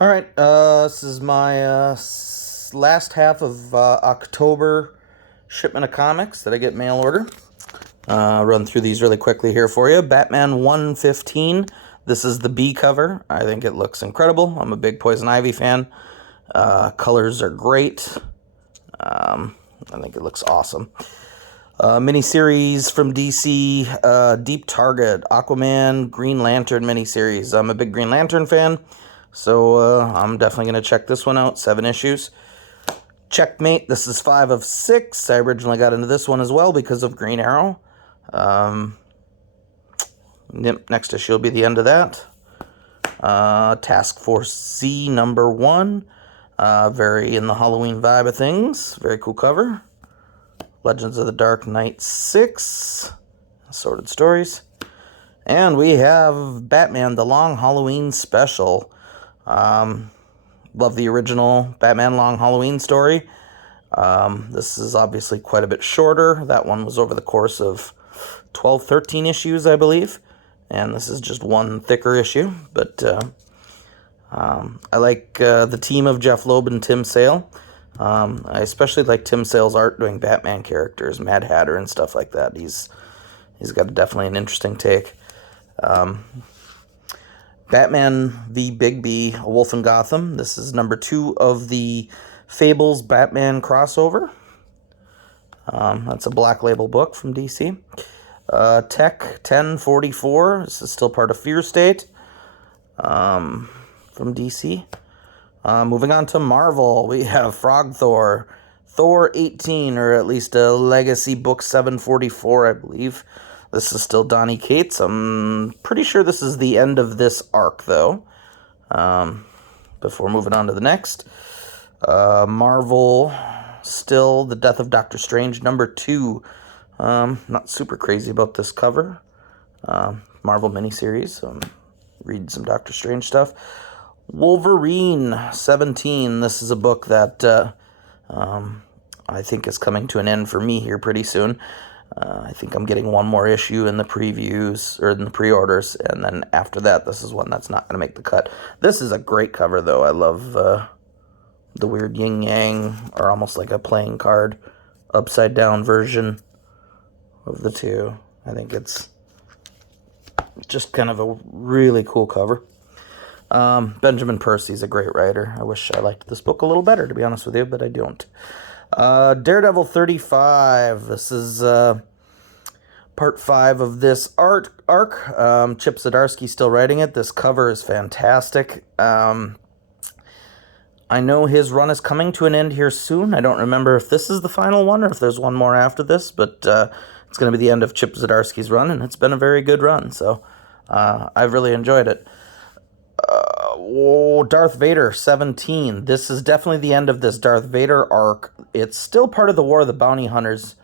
All right, this is my last half of October shipment of comics that I get mail order. Run through these really quickly here for you. Batman 115. This is the B cover. I think it looks incredible. I'm a big Poison Ivy fan. Colors are great. I think it looks awesome. Miniseries from DC, Deep Target, Aquaman, Green Lantern miniseries. I'm a big Green Lantern fan, so I'm definitely going to check this one out. 7 issues. Checkmate, this is 5 of 6. I originally got into this one as well because of Green Arrow. Yep, next issue will be the end of that. Task Force Z #1. Very in the Halloween vibe of things. Very cool cover. Legends of the Dark Knight 6. Assorted Stories. And we have Batman, the Long Halloween Special. Love the original Batman Long Halloween story. This is obviously quite a bit shorter. That one was over the course of 12, 13 issues, I believe. And this is just one thicker issue. But I like the team of Jeff Loeb and Tim Sale. I especially like Tim Sale's art doing Batman characters, Mad Hatter and stuff like that. He's got definitely an interesting take. Batman v Big B, A Wolf in Gotham. This is #2 of the Fables Batman crossover. That's a Black Label book from DC. Tech 1044. This is still part of Fear State from DC. Moving on to Marvel, we have Frog Thor, Thor 18, or at least a Legacy Book 744, I believe. This is still Donny Cates. I'm pretty sure this is the end of this arc, though. Before moving on to the next. Marvel, still The Death of Doctor Strange, #2. Not super crazy about this cover. Marvel miniseries. Read some Doctor Strange stuff. Wolverine 17. This is a book that I think is coming to an end for me here pretty soon. I think I'm getting one more issue in the previews, or in the pre-orders, and then after that, this is one that's not going to make the cut. This is a great cover, though. I love the weird yin-yang, or almost like a playing card, upside-down version of the two. I think it's just kind of a really cool cover. Benjamin Percy's a great writer. I wish I liked this book a little better, to be honest with you, but I don't. Daredevil 35. This is part 5 of this arc. Chip Zdarsky's still writing it. This cover is fantastic. I know his run is coming to an end here soon. I don't remember if this is the final one or if there's one more after this, but it's going to be the end of Chip Zdarsky's run, and it's been a very good run, so I've really enjoyed it. Darth Vader 17. This is definitely the end of this Darth Vader arc. It's still part of the War of the Bounty Hunters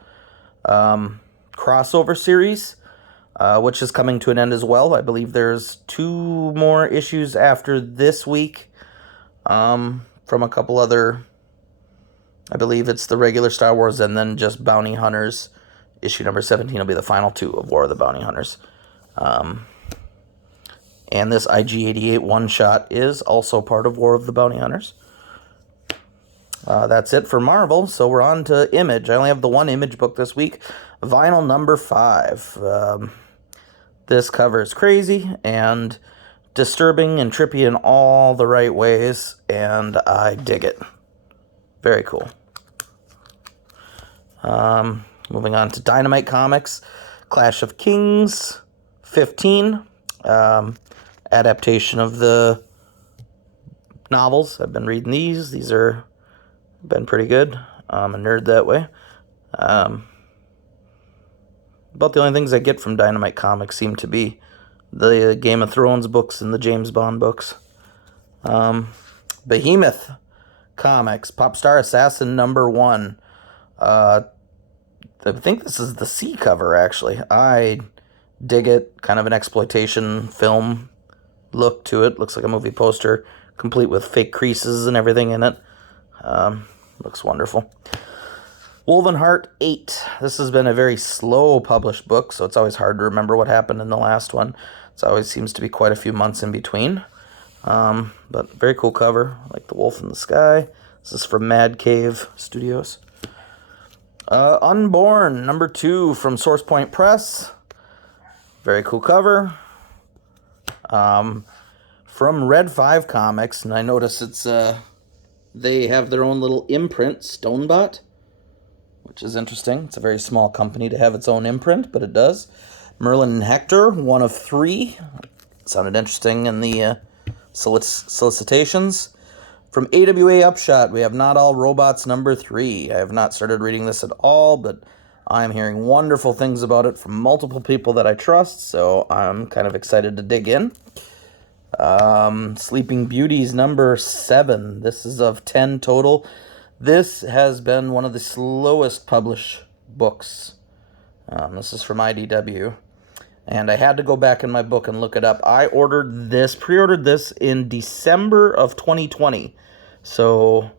crossover series, which is coming to an end as well. I believe there's 2 more issues after this week from a couple other, I believe it's the regular Star Wars and then just Bounty Hunters. Issue number 17 will be the final 2 of War of the Bounty Hunters. And this IG-88 one-shot is also part of War of the Bounty Hunters. That's it for Marvel, so we're on to Image. I only have the one Image book this week, Vinyl #5. This cover is crazy and disturbing and trippy in all the right ways, and I dig it. Very cool. Moving on to Dynamite Comics, Clash of Kings 15. Adaptation of the novels. I've been reading these. These are been pretty good. I'm a nerd that way. About the only things I get from Dynamite Comics seem to be the Game of Thrones books and the James Bond books. Behemoth Comics, Popstar Assassin #1. I think this is the C cover, actually. I dig it. Kind of an exploitation film look to it. Looks like a movie poster, complete with fake creases and everything in it. Looks wonderful. Wolvenheart 8. This has been a very slow published book, so it's always hard to remember what happened in the last one. It always seems to be quite a few months in between. But very cool cover, like the wolf in the sky. This is from Mad Cave Studios. Unborn, number 2 from Source Point Press. Very cool cover. From Red 5 Comics, and I notice it's they have their own little imprint, Stonebot, which is interesting. It's a very small company to have its own imprint, but it does. Merlin and Hector, 1 of 3. Sounded interesting in the solicitations. From AWA Upshot, we have Not All Robots number 3. I have not started reading this at all, but I'm hearing wonderful things about it from multiple people that I trust, so I'm kind of excited to dig in. Sleeping Beauties number 7. This is of 10 total. This has been one of the slowest published books. This is from IDW. And I had to go back in my book and look it up. I pre-ordered this in December of 2020. So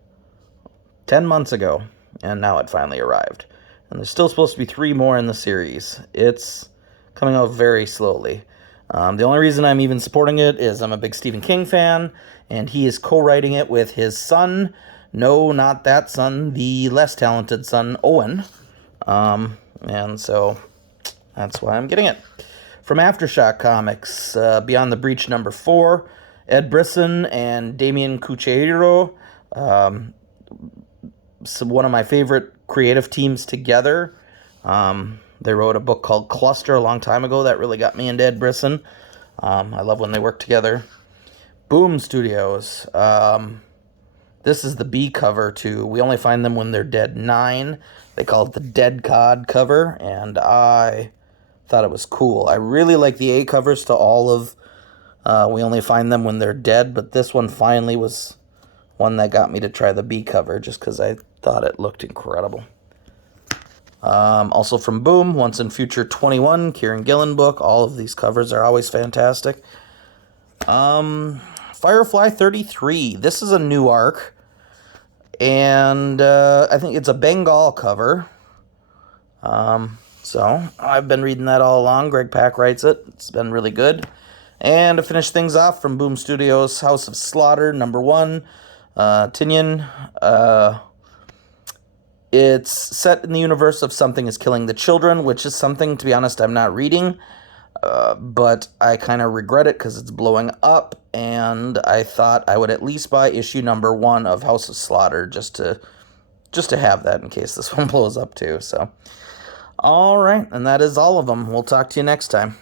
10 months ago. And now it finally arrived. And there's still supposed to be 3 more in the series. It's coming out very slowly. The only reason I'm even supporting it is I'm a big Stephen King fan, and he is co-writing it with his son. No, not that son, the less talented son, Owen. And so that's why I'm getting it. From Aftershock Comics, Beyond the Breach number 4, Ed Brisson and Damian Cucchiaro, one of my favorite creative teams together. They wrote a book called Cluster a long time ago that really got me into Ed Brisson. I love when they work together. Boom Studios. This is the B cover to We Only Find Them When They're Dead 9. They call it the Dead Cod cover, and I thought it was cool. I really like the A covers to all of We Only Find Them When They're Dead, but this one finally was one that got me to try the B cover just because I thought it looked incredible. Also from Boom, Once and Future 21, Kieran Gillen book. All of these covers are always fantastic. Firefly 33. This is a new arc. And I think it's a Bengal cover. So I've been reading that all along. Greg Pak writes it. It's been really good. And to finish things off, from Boom Studios, House of Slaughter, number 1. Tinian. It's set in the universe of Something is Killing the Children, which is something, to be honest, I'm not reading. But I kind of regret it because it's blowing up, and I thought I would at least buy issue number 1 of House of Slaughter just to have that in case this one blows up too. So, all right, and that is all of them. We'll talk to you next time.